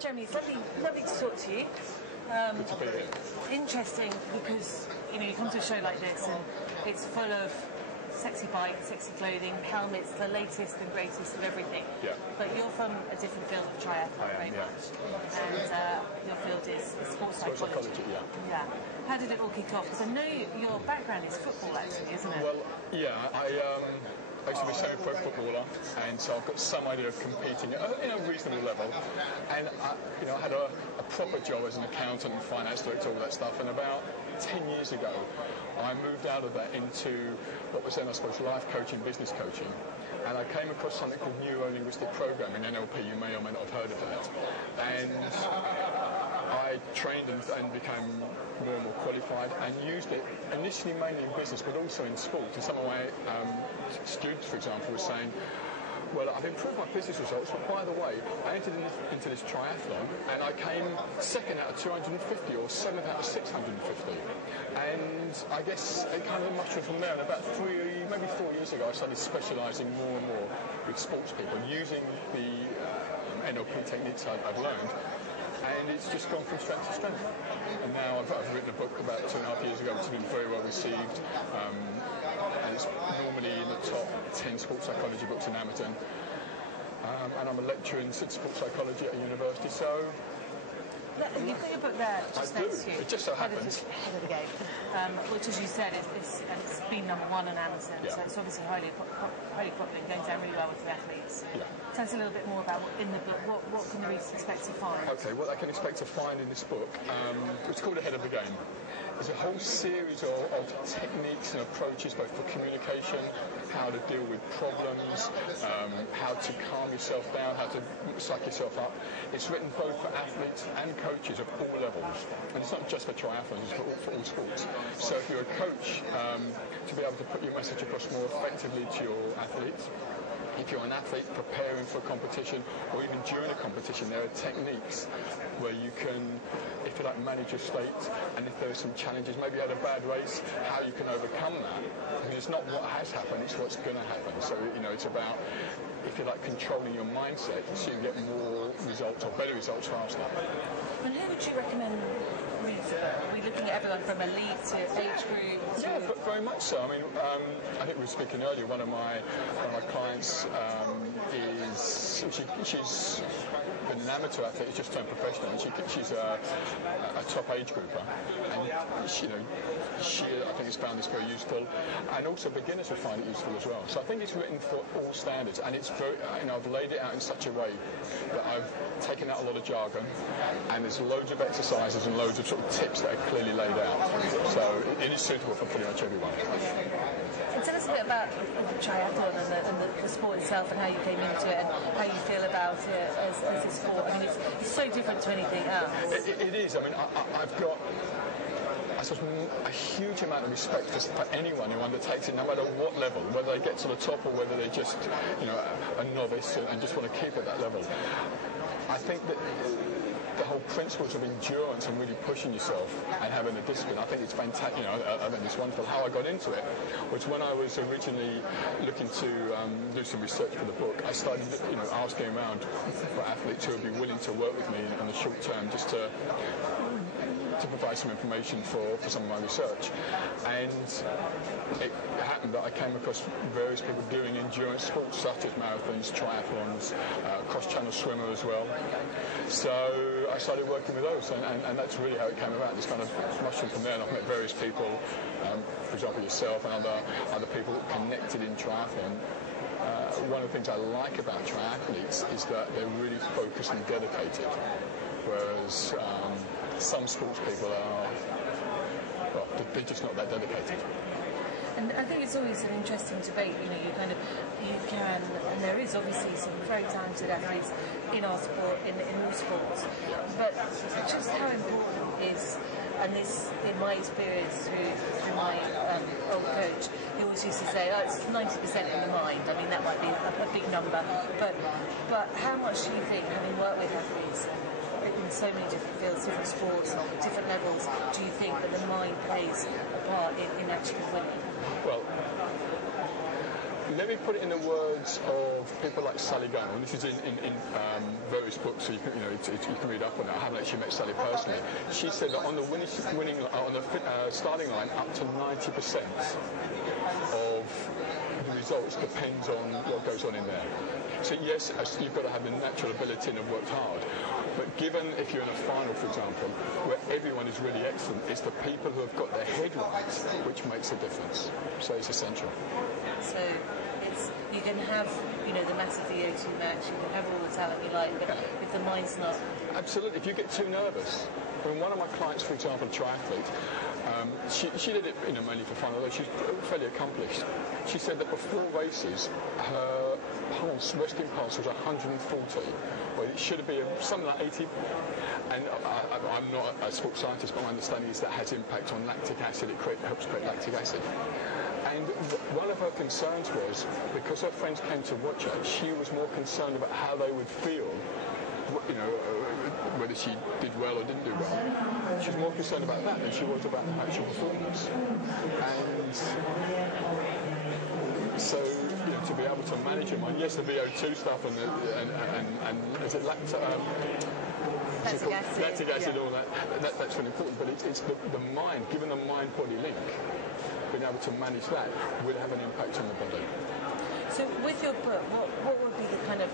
Jeremy, it's lovely to talk to you. Good to be here. Interesting because you come to a show like this and it's full of sexy bikes, sexy clothing, helmets, the latest and greatest of everything. Yeah. But you're from a different field of triathlon, very much. And your field is sports psychology. Yeah. How did it all kick off? Because I know your background is football, actually, isn't it? Well, yeah. I used to be a semi-pro footballer, and so I've got some idea of competing at a reasonable level. And I had a proper job as an accountant and finance director, all that stuff. And about 10 years ago, I moved out of that into what was then, I suppose, life coaching, business coaching. And I came across something called Neuro-Linguistic Programming, NLP. You may or may not have heard of that. And I trained and became more and more qualified and used it initially mainly in business, but also in sport. And some of my students, for example, were saying, well, I've improved my business results, but by the way, I entered into this triathlon and I came second out of 250 or seventh out of 650. And I guess it kind of mushroomed from there. And about maybe 4 years ago, I started specialising more and more with sports people, using the NLP techniques I've learned. And it's just gone from strength to strength. And now I've written a book about 2.5 years ago, which has been very well received. And it's normally in the top 10 sports psychology books in Amazon. And I'm a lecturer in sports psychology at a university, so... You've got your book there just next to you. It just so happens. Head of the Game, which, as you said, it's been #1 on Amazon, so it's obviously highly popular and going down really well with the athletes. Yeah. Tell us a little bit more about in the book. What can the readers expect to find? Okay, what they can expect to find in this book, it's called Ahead of the Game. There's a whole series of techniques and approaches, both for communication, how to deal with problems, how to calm yourself down, how to psych yourself up. It's written both for athletes and coaches of all levels. And it's not just for triathlons, it's for all sports. So if you're a coach, to be able to put your message across more effectively to your athletes. If you're an athlete preparing for a competition or even during a competition, there are techniques where you can, if you like, manage your state, and if there are some challenges, maybe you had a bad race, how you can overcome that. I mean, it's not what has happened, it's what's going to happen. So, it's about, if you like, controlling your mindset so you get more results or better results faster. And who would you recommend reading the book? Are we looking at everyone from elite to age group? Yeah, but very much so. I mean, I think we were speaking earlier. One of my clients she's been an amateur athlete, who's just turned professional, and she's a top age grouper, and she I think has found this very useful, and also beginners will find it useful as well. So I think it's written for all standards, and it's very, I've laid it out in such a way that I've taken out a lot of jargon, and there's loads of exercises and loads of sort of tips that are clearly laid out. So it is suitable for pretty much everyone. And tell us a bit about triathlon and the sport itself, and how you came into it, and how you feel about it as a sport. I mean, it's so different to anything else. It is. I mean, I've got, I suppose, a huge amount of respect for anyone who undertakes it, no matter what level, whether they get to the top or whether they're just, a novice and just want to keep at that level. I think that the whole principles of endurance and really pushing yourself and having a discipline, I think it's fantastic. I think it's wonderful. How I got into it was when I was originally looking to do some research for the book. I started, asking around for athletes who would be willing to work with me in the short term, just to provide some information for some of my research. And it happened that I came across various people doing endurance sports such as marathons, triathlons, cross-channel swimmer as well. So I started working with those, and that's really how it came about. This kind of mushroomed from there, and I've met various people, for example yourself and other people connected in triathlon. One of the things I like about triathletes is that they're really focused and dedicated, whereas some sports people they're just not that dedicated. And I think it's always an interesting debate. You can, and there is obviously some very talented athletes in our sport, in all sports, but just how important is, and this, in my experience through my old coach, he always used to say, it's 90% in the mind. I mean, that might be a big number, but how much do you think, having worked with athletes in so many different fields, different sports, different levels, do you think that the mind plays a part in actually winning? Well, let me put it in the words of people like Sally Gunn, and this is in various books, so you can, you can read up on it. I haven't actually met Sally personally. She said that on the starting line, up to 90% of the results depends on what goes on in there. So yes, you've got to have the natural ability and have worked hard. But given if you're in a final, for example, where everyone is really excellent, it's the people who have got their head right which makes a difference. So it's essential. So you can have, the massive VO2 max, you can have all the talent you like, but if the mind's not... Absolutely. If you get too nervous. I mean, one of my clients, for example, a triathlete, she did it mainly for fun, although she's fairly accomplished. She said that before races, her resting pulse was 140. Well, it should be something like 80. And I'm not a sports scientist, but my understanding is that has impact on lactic acid. It helps create lactic acid. And one of her concerns was, because her friends came to watch her, she was more concerned about how they would feel, whether she did well or didn't do well. She was more concerned about that than she was about the actual performance. And so, to be able to manage your mind, yes, the VO2 stuff and is it lactic acid, all that's really important, but it's the mind, given the mind-body link, being able to manage that will have an impact on the body. So with your book, what would be the kind of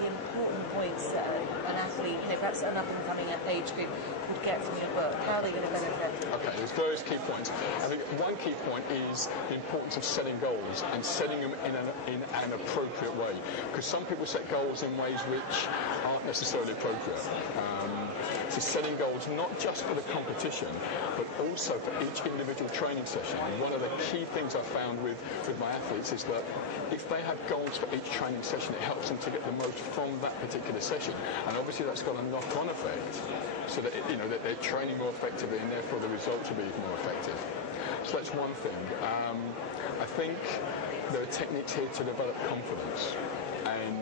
the important points that an athlete, perhaps an up-and-coming age group, would get from your book? How are they going to benefit? Okay, there's various key points. I think one key point is the importance of setting goals and setting them in an appropriate way. Because some people set goals in ways which aren't necessarily appropriate. So setting goals not just for the competition, but also for each individual training session. And one of the key things I found with my athletes is that if they have goals for each training session, it helps them to get the most from that particular session. And obviously that's got a knock-on effect, so that that they're training more effectively, and therefore the results will be even more effective. So that's one thing. I think there are techniques here to develop confidence, and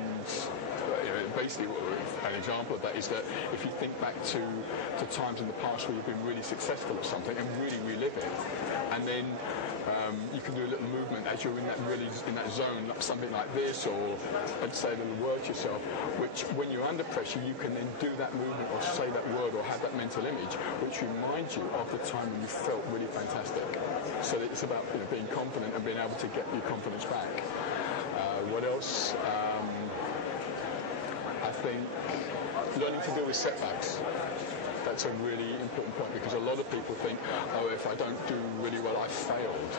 basically an example of that is that if you think back to times in the past where you've been really successful at something and really relive it, and then you can do a little movement as you're in that zone, something like this, or say a little word to yourself, which when you're under pressure you can then do that movement or say that word or have that mental image which reminds you of the time when you felt really fantastic. So it's about being confident and being able to get your confidence back. What else? I think learning to deal with setbacks. That's a really important point, because a lot of people think, if I don't do really well, I failed.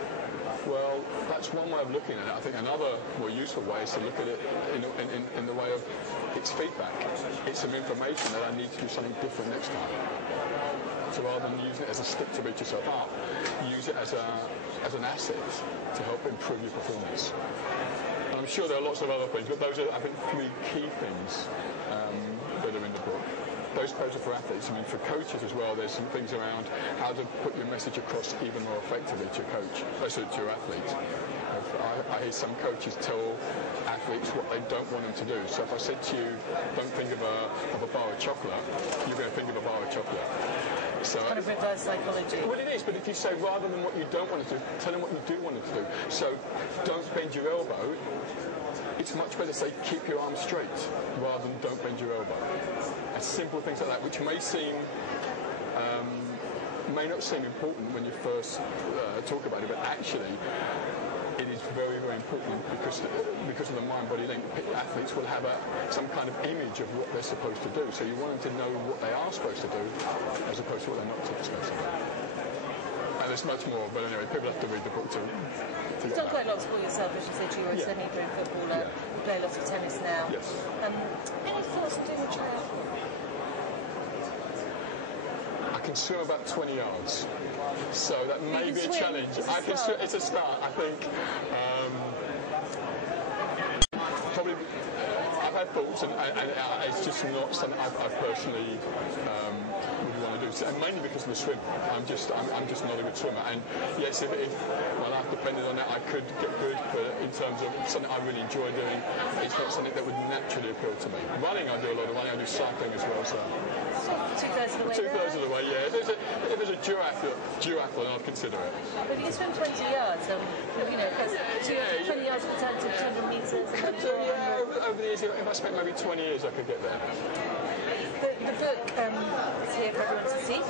Well, that's one way of looking at it. I think another more useful way is to look at it in the way of it's feedback. It's some information that I need to do something different next time. So rather than using it as a stick to beat yourself up, use it as an asset to help improve your performance. And I'm sure there are lots of other things, but those are, I think, three key things that are in the book. Those are for athletes. I mean, for coaches as well, there's some things around how to put your message across even more effectively to your coach, to your athlete. I hear some coaches tell athletes what they don't want them to do. So if I said to you, don't think of a bar of chocolate, you're going to think of a bar of chocolate. So it's kind of reverse psychology. Well, it is, but if you say rather than what you don't want to do, tell them what you do want them to do. So don't bend your elbow. It's much better to say keep your arm straight rather than don't bend your elbow. And simple things like that, which may not seem important when you first talk about it, but actually it is very, very important because of the mind-body link. Athletes will have some kind of image of what they're supposed to do, so you want them to know what they are supposed to do as opposed to what they're not supposed to do. And there's much more, but anyway, people have to read the book too. You've done quite a lot of sport yourself, as you said. You were a semi-pro footballer. You play lots of tennis now. Yes. Any thoughts on doing a triathlon? I can swim about 20 yards, so that may be a challenge. I can swim. It's a start, I think. Probably, I've had thoughts, and it's just not something I personally would want to do. And mainly because of the swim. I'm just not a good swimmer. And yes, if my life depended on that, I could get good. But in terms of something I really enjoy doing, it's not something that would naturally appeal to me. Running, I do a lot of running. I do cycling as well. So. Two-thirds of the way. Two-thirds of the way, yeah. If there's a duathlon, I'd consider it. But if you swim 20 yards, because 20 places? And So yeah, over the years, if I spent maybe 20 years, I could get there. The book is here for everyone to see.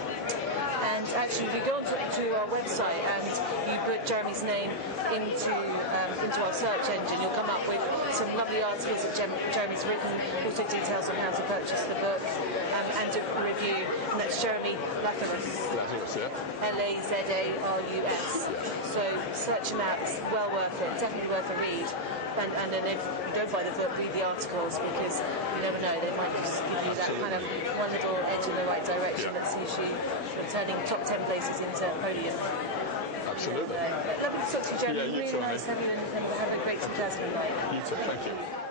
And actually, if you go onto our website and you put Jeremy's name into our search engine, you'll come up with some lovely articles that Jeremy's written, also details on how to purchase the book, and a review. And that's Jeremy Lazarus. Lazarus, yeah. Lazarus. So search him out. It's well worth it. Definitely worth a read. And then if you don't buy the book, read the articles, because you never know, they might just give you that kind of one little edge in the right direction that sees you turning top 10 places into podium. Absolutely. Lovely to talk to you, Jeremy. Yeah, you really too, nice having you, and have a great 2009. You too, thank you.